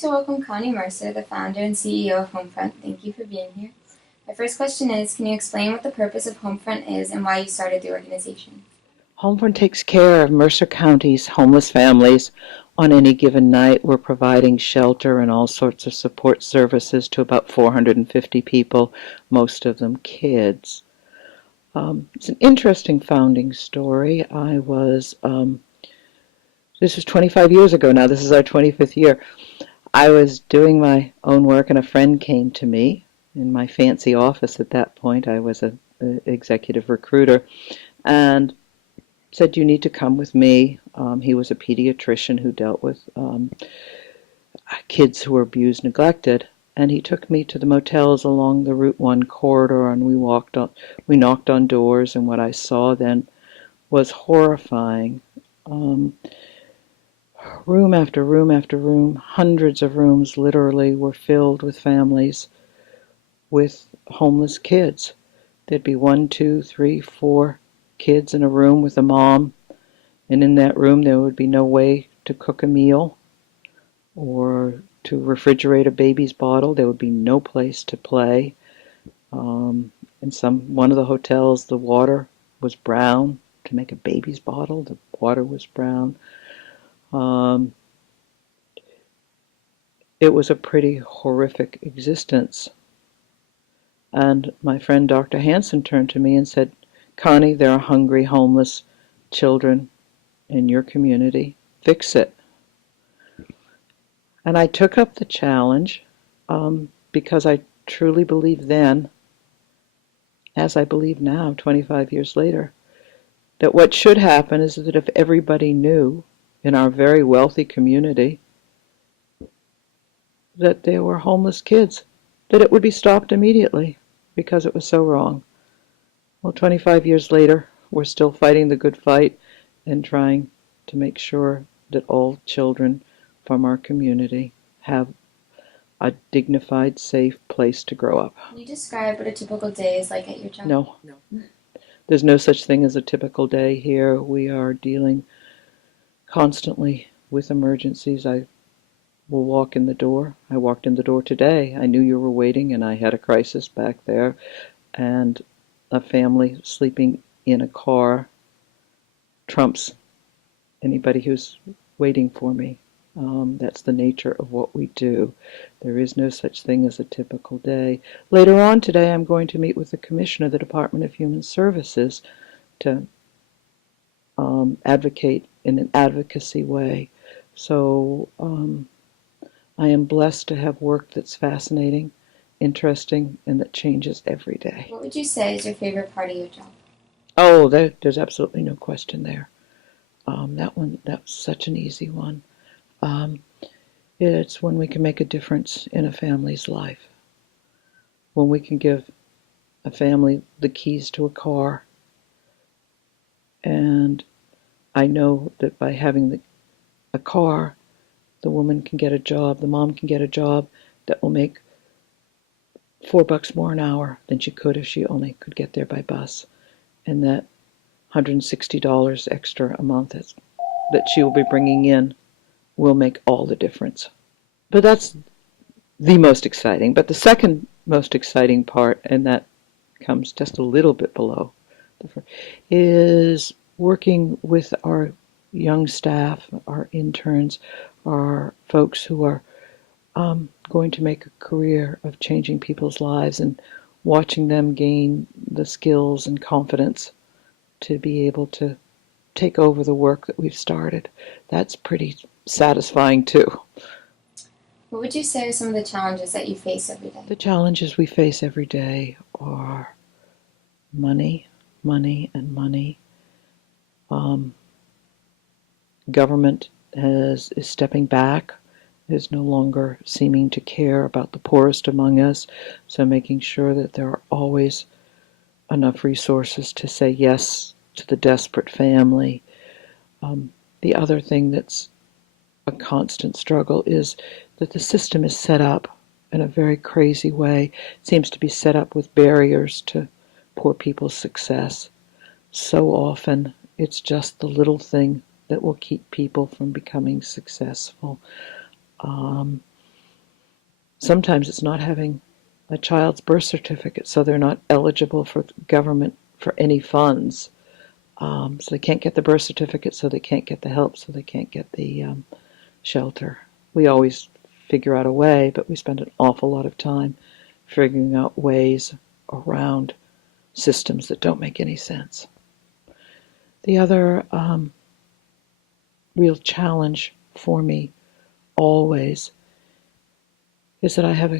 to welcome Connie Mercer, the founder and CEO of HomeFront. Thank you for being here. My first question is, can you explain what the purpose of HomeFront is and why you started the organization? HomeFront takes care of Mercer County's homeless families. On any given night, we're providing shelter and all sorts of support services to about 450 people, most of them kids. It's an interesting founding story. This was 25 years ago now. This is our 25th year. I was doing my own work, and a friend came to me in my fancy office at that point. I was an executive recruiter, and said, you need to come with me. He was a pediatrician who dealt with kids who were abused, neglected, and he took me to the motels along the Route 1 corridor, and we knocked on doors, and what I saw then was horrifying. Room after room after room, hundreds of rooms literally were filled with families with homeless kids. There'd be 1, 2, 3, 4 kids in a room with a mom, and in that room there would be no way to cook a meal or to refrigerate a baby's bottle. There would be no place to play. In one of the hotels, the water was brown. To make a baby's bottle, the water was brown. It was a pretty horrific existence. And my friend Dr. Hansen turned to me and said, Connie, there are hungry, homeless children in your community. Fix it. And I took up the challenge because I truly believed then, as I believe now, 25 years later, that what should happen is that if everybody knew in our very wealthy community that there were homeless kids, that it would be stopped immediately because it was so wrong. Well, 25 years later, we're still fighting the good fight and trying to make sure that all children from our community have a dignified, safe place to grow up. Can you describe what a typical day is like at your job? No. There's no such thing as a typical day here. We are dealing constantly with emergencies. I will walk in the door. I walked in the door today. I knew you were waiting, and I had a crisis back there. And a family sleeping in a car trumps anybody who's waiting for me. That's the nature of what we do. There is no such thing as a typical day. Later on today, I'm going to meet with the Commissioner of the Department of Human Services to advocate in an advocacy way. So I am blessed to have work that's fascinating, interesting, and that changes every day. What would you say is your favorite part of your job? Oh, there's absolutely no question there. That's such an easy one. It's when we can make a difference in a family's life. When we can give a family the keys to a car. And I know that by having a car, the woman can get a job, the mom can get a job that will make $4 more an hour than she could if she only could get there by bus. And that $160 extra a month that she will be bringing in will make all the difference. But that's the most exciting. But the second most exciting part, and that comes just a little bit below, is working with our young staff, our interns, our folks who are going to make a career of changing people's lives and watching them gain the skills and confidence to be able to take over the work that we've started. That's pretty satisfying too. What would you say are some of the challenges that you face every day? The challenges we face every day are money, and money. Government is stepping back, is no longer seeming to care about the poorest among us, so making sure that there are always enough resources to say yes to the desperate family. The other thing that's a constant struggle is that the system is set up in a very crazy way. It seems to be set up with barriers to poor people's success. So often it's just the little thing that will keep people from becoming successful. sometimes it's not having a child's birth certificate, so they're not eligible for government for any funds. So they can't get the birth certificate, so they can't get the help, so they can't get the shelter. We always figure out a way, but we spend an awful lot of time figuring out ways around systems that don't make any sense. The other real challenge for me always is that I have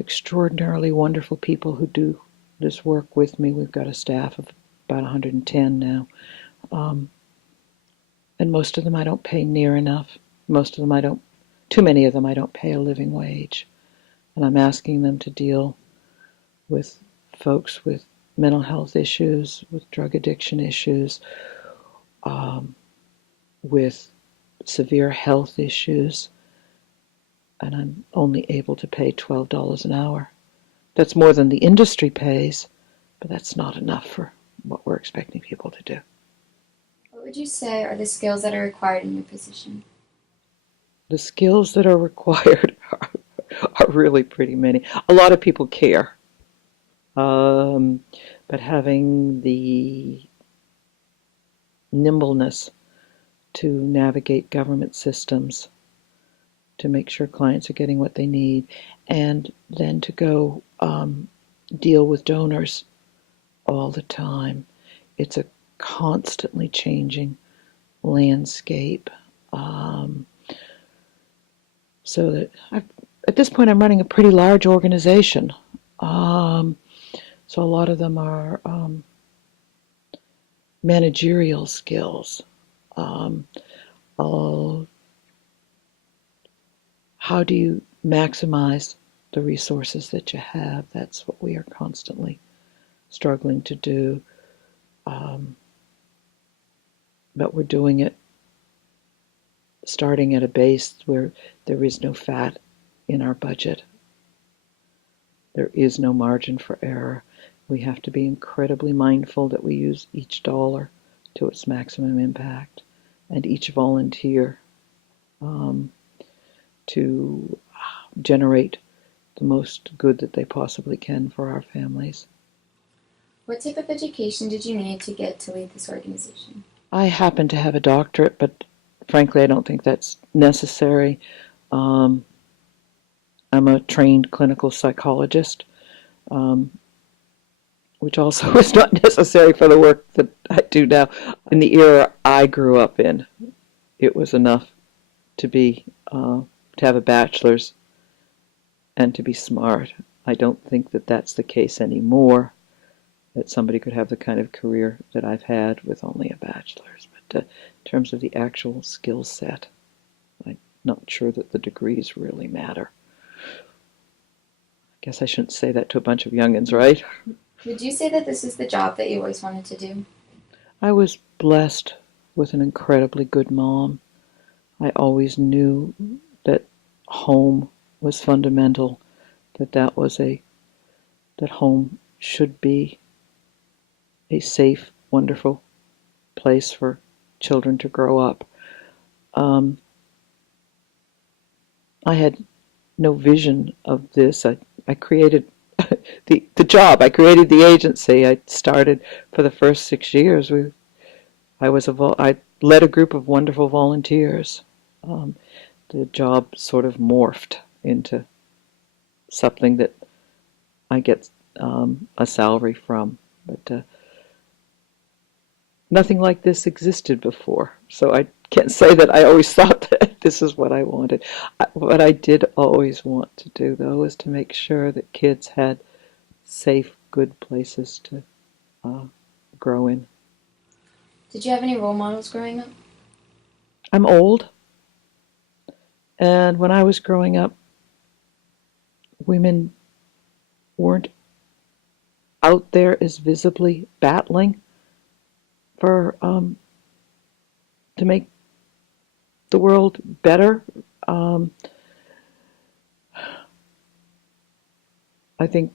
extraordinarily wonderful people who do this work with me. We've got a staff of about 110 now. And most of them I don't pay near enough. Most of them too many of them I don't pay a living wage. And I'm asking them to deal with folks with mental health issues, with drug addiction issues, with severe health issues, and I'm only able to pay $12 an hour. That's more than the industry pays, but that's not enough for what we're expecting people to do. What would you say are the skills that are required in your position? The skills that are required are really pretty many. A lot of people care, but having the nimbleness to navigate government systems, to make sure clients are getting what they need, and then to go deal with donors all the time. It's a constantly changing landscape. So that at this point I'm running a pretty large organization. So a lot of them are managerial skills. How do you maximize the resources that you have? That's what we are constantly struggling to do. But we're doing it starting at a base where there is no fat in our budget. There is no margin for error. We have to be incredibly mindful that we use each dollar to its maximum impact and each volunteer to generate the most good that they possibly can for our families. What type of education did you need to get to lead this organization? I happen to have a doctorate, but frankly, I don't think that's necessary. I'm a trained clinical psychologist, which also is not necessary for the work that I do now. In the era I grew up in, it was enough to be to have a bachelor's and to be smart. I don't think that that's the case anymore, that somebody could have the kind of career that I've had with only a bachelor's. But in terms of the actual skill set, I'm not sure that the degrees really matter. I guess I shouldn't say that to a bunch of youngins, right? Would you say that this is the job that you always wanted to do? I was blessed with an incredibly good mom. I always knew that home was fundamental, that home should be a safe, wonderful place for children to grow up. I had no vision of this. I created the job. I created the agency. I started for the first 6 years. I led a group of wonderful volunteers. The job sort of morphed into something that I get a salary from, but nothing like this existed before. So I can't say that I always thought that this is what I wanted. What I did always want to do, though, was to make sure that kids had safe, good places to grow in. Did you have any role models growing up? I'm old, and when I was growing up, women weren't out there as visibly battling for to make the world better. I think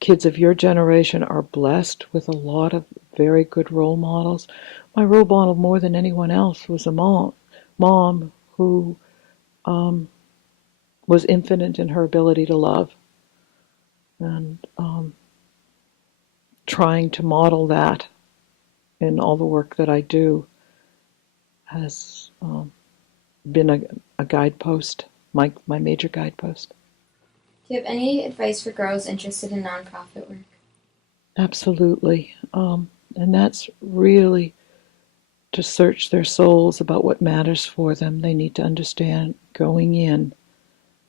kids of your generation are blessed with a lot of very good role models. My role model, more than anyone else, was a mom who was infinite in her ability to love. And trying to model that in all the work that I do has been a guidepost, my major guidepost. Do you have any advice for girls interested in nonprofit work? Absolutely. And that's really to search their souls about what matters for them. They need to understand going in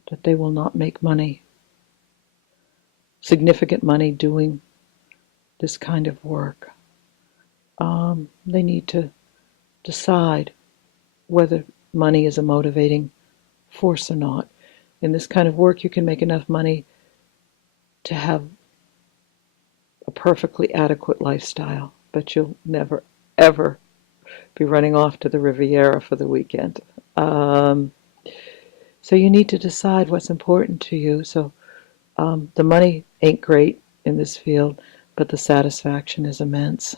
that they will not make money, significant money, doing this kind of work. They need to decide whether money is a motivating force or not. In this kind of work, you can make enough money to have a perfectly adequate lifestyle, but you'll never, ever be running off to the Riviera for the weekend. So you need to decide what's important to you. So the money ain't great in this field, but the satisfaction is immense.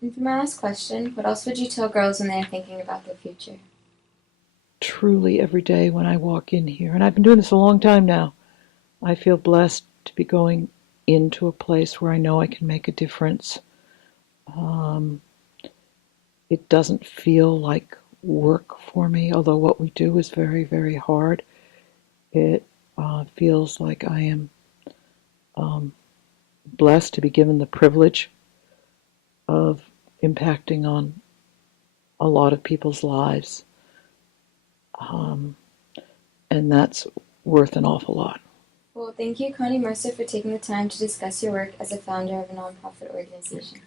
And for my last question, what else would you tell girls when they're thinking about their future? Truly, every day when I walk in here, and I've been doing this a long time now, I feel blessed to be going into a place where I know I can make a difference. It doesn't feel like work for me, although what we do is very, very hard. It feels like I am blessed to be given the privilege of impacting on a lot of people's lives. And that's worth an awful lot. Well, thank you, Connie Mercer, for taking the time to discuss your work as a founder of a nonprofit organization.